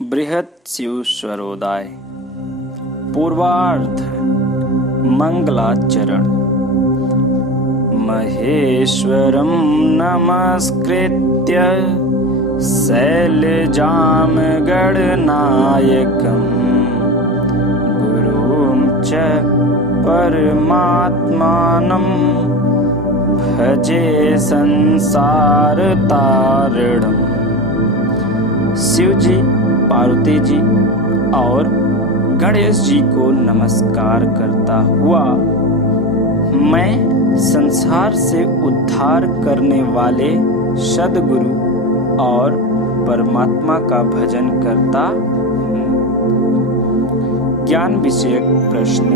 बृहत्शिवस्वरोदय पूर्वार्ध मंगलाचरण। महेश्वरं नमस्कृत्य शैलजां गणनायकं गुरुं च परमात्मानं भजे संसार तारणम्। शिव जी, पार्वती जी और गणेश जी को नमस्कार करता हुआ मैं संसार से उद्धार करने वाले सद्गुरु और परमात्मा का भजन करता हूँ। ज्ञान विषयक प्रश्न।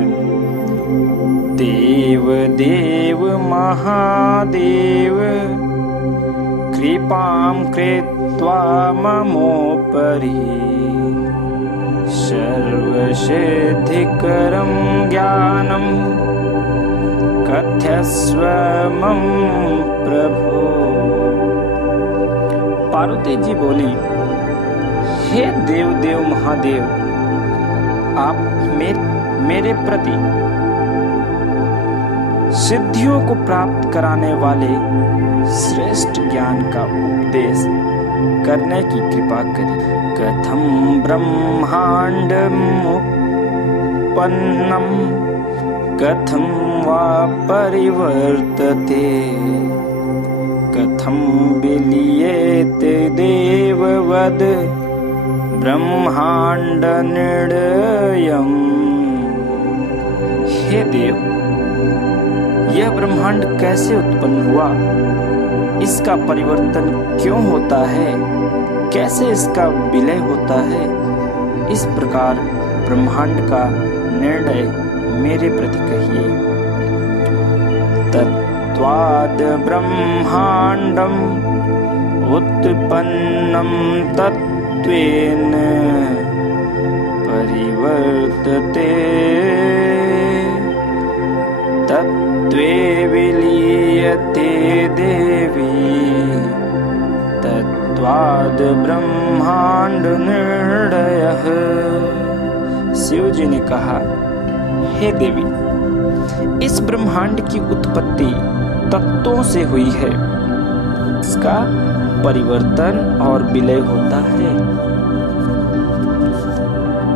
देव देव महादेव कृपां कृत्वा ममोपरि सर्वसिद्धिकरं ज्ञानं कथयस्व मम प्रभो। पार्वती जी बोली, हे देव देव महादेव, आप मेरे प्रति सिद्धियों को प्राप्त कराने वाले श्रेष्ठ ज्ञान का उपदेश करने की कृपा करें। कथं ब्रह्माण्डमुत्पन्नं कथं वा परिवर्तते कथं विलीयते देववद् ब्रह्माण्ड निर्णयम्। हे देव, यह ब्रह्मांड कैसे उत्पन्न हुआ, इसका परिवर्तन क्यों होता है, कैसे इसका विलय होता है, इस प्रकार ब्रह्मांड का निर्णय मेरे प्रति कहिए। तत्त्वाद् ब्रह्माण्डम् उत्पन्नं तत्त्वेन परिवर्तते तत्त्वे विलीयते देवी तत्त्वाद् ब्रह्माण्ड निर्णयः। शिव जी ने कहा, हे देवी, इस ब्रह्मांड की उत्पत्ति तत्वों से हुई है, इसका परिवर्तन और विलय होता है।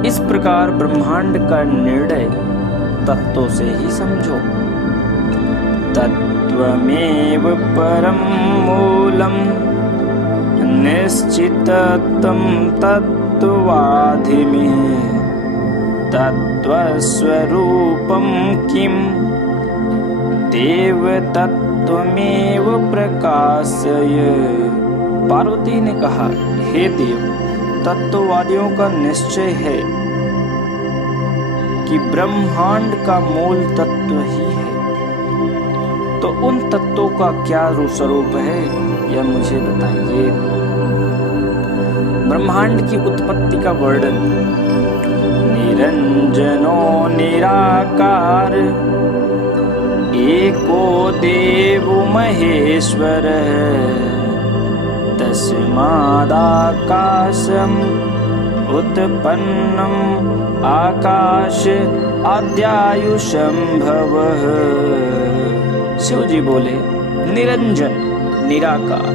इस प्रकार ब्रह्मांड का निर्णय तत्वों से ही समझो। तत्त्वमेव परं मूलं निश्चितं तत्त्वाधिमे तत्त्वस्वरूपं किं देव तत्त्वमेव प्रकाशय। पार्वती ने कहा, हे देव, तत्ववादियों का निश्चय है कि ब्रह्मांड का मूल तत्व ही है, तो उन तत्वों का क्या स्वरूप है, यह मुझे बताइए। ब्रह्मांड की उत्पत्ति का वर्णन। निरंजनो निराकार एको देव महेश्वर तस्मादाकाशम् उत्पन्नम् आकाश आद्यायुषंभवः। शिव जी बोले, निरंजन निराकार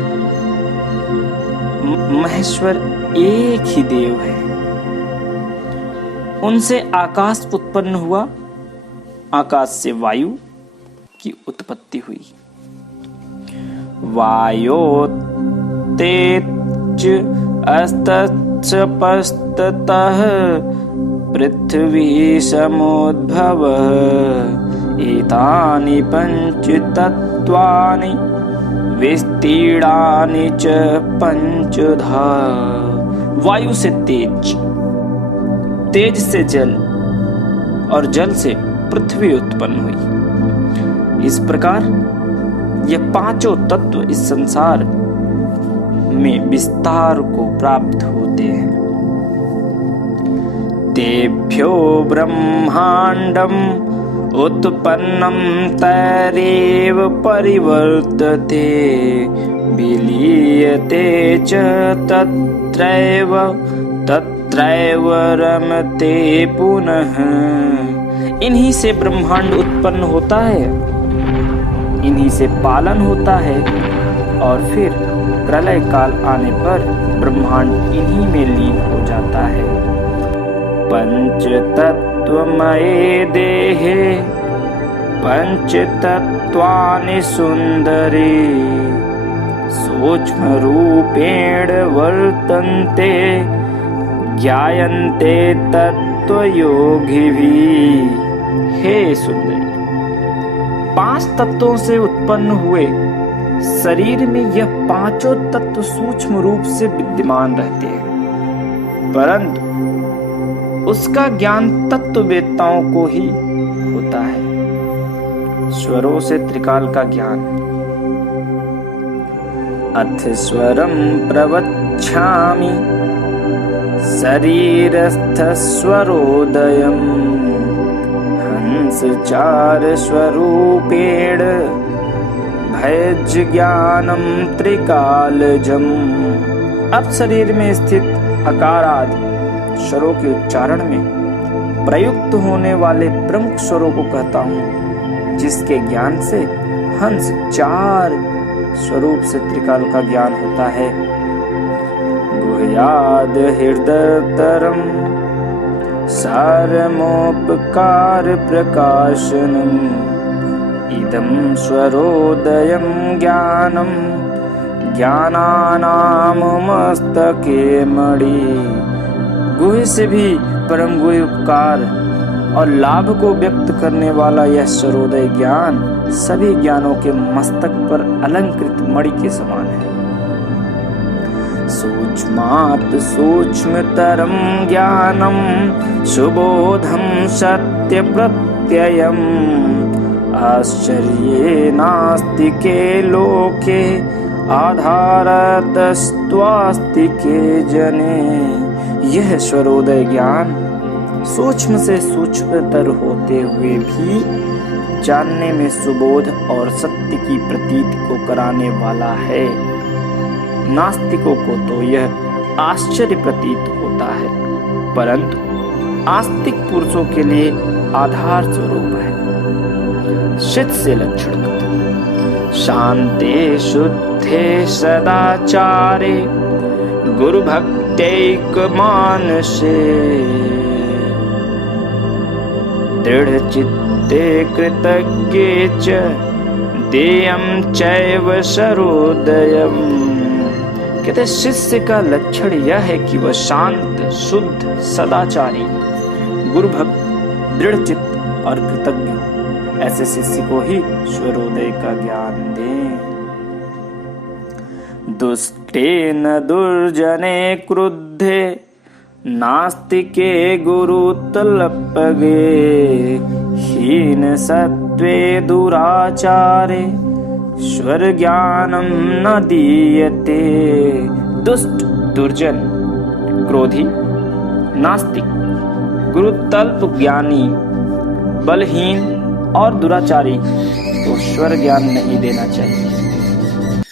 महेश्वर एक ही देव है, उनसे आकाश उत्पन्न हुआ, आकाश से वायु की उत्पत्ति हुई। वायोतेच अस्तच्च पस्ततः पृथ्वी समुद्भवः एतानि पंचतत्त्वानि विस्तीर्णानि च पंचधा। वायु से तेज, तेज से जल और जल से पृथ्वी उत्पन्न हुई। इस प्रकार ये पांचों तत्व इस संसार में विस्तार को प्राप्त होते हैं। तेभ्यो ब्रह्माण्डम् उत्पन्नं तैरेव परिवर्तते विलीयते च तत्रैव तत्रैव रमते पुनः। इन्हीं से ब्रह्मांड उत्पन्न होता है, इन्हीं से पालन होता है और फिर प्रलय काल आने पर ब्रह्मांड इन्हीं में लीन हो जाता है। पंच तत्वमये देहे पंच तत्वानि सुंदरे सूक्ष्म रूपेण वर्तन्ते ज्ञायन्ते तत्वयोगिभिः। हे सुंदरी, 5 तत्वों से उत्पन्न हुए शरीर में यह पांचों तत्व सूक्ष्म रूप से विद्यमान रहते हैं, परंतु उसका ज्ञान तत्ववेत्ताओं को ही होता है। स्वरों से त्रिकाल का ज्ञान। अथ स्वरम प्रवक्ष्यामि शरीरस्थ स्वरोदयम् हंस चार स्वरूपेण भयज ज्ञानम त्रिकालजम्। अब शरीर में स्थित अकार आदि स्वरों के उच्चारण में प्रयुक्त होने वाले प्रमुख स्वरों को कहता हूँ, जिसके ज्ञान से हंस 4 स्वरूप से त्रिकाल का ज्ञान होता है। गुह्याद हृदयतरम सारमोपकार प्रकाशनम इदं स्वरोदयं ज्ञानम ज्ञानानाम मस्तके मणि। गुह्य से भी परम गुह्य उपकार और लाभ को व्यक्त करने वाला यह स्वरोदय ज्ञान सभी ज्ञानों के मस्तक पर अलंकृत मणि के समान है। सूक्ष्मात् सूक्ष्मतरं ज्ञानम सुबोधं सत्य प्रत्ययम् आश्चर्ये नास्तिके लोके आधारतस्त्वास्तिके जने। यह स्वरोदय ज्ञान सूक्ष्म से सूक्ष्मतर होते हुए भी जानने में सुबोध और सत्य की प्रतीति को कराने वाला है। नास्तिकों को तो यह आश्चर्य प्रतीत होता है, परंतु आस्तिक पुरुषों के लिए आधार स्वरूप है। शित से लक्षण शांते शुद्धे सदाचारे गुरु भक्त्यैक मानसे दृढ़ चित्ते कृतज्ञे च देयं चैव सरोदयम्। कहते शिष्य का लक्षण यह है कि वह शांत, शुद्ध, सदाचारी, गुरु भक्त, दृढ़ चित्त और कृतज्ञ हो। ऐसे शिष्य को ही स्वरोदय का ज्ञान दें। दुष्टेन दुर्जने क्रुद्धे नास्तिके गुरुतलपगे हीन सत्वे दुराचारे स्वर ज्ञानम न दीयते। दुष्ट, दुर्जन, क्रोधी, नास्तिक, गुरुतल्प ज्ञानी, बलहीन और दुराचारी को स्वर ज्ञान नहीं देना चाहिए।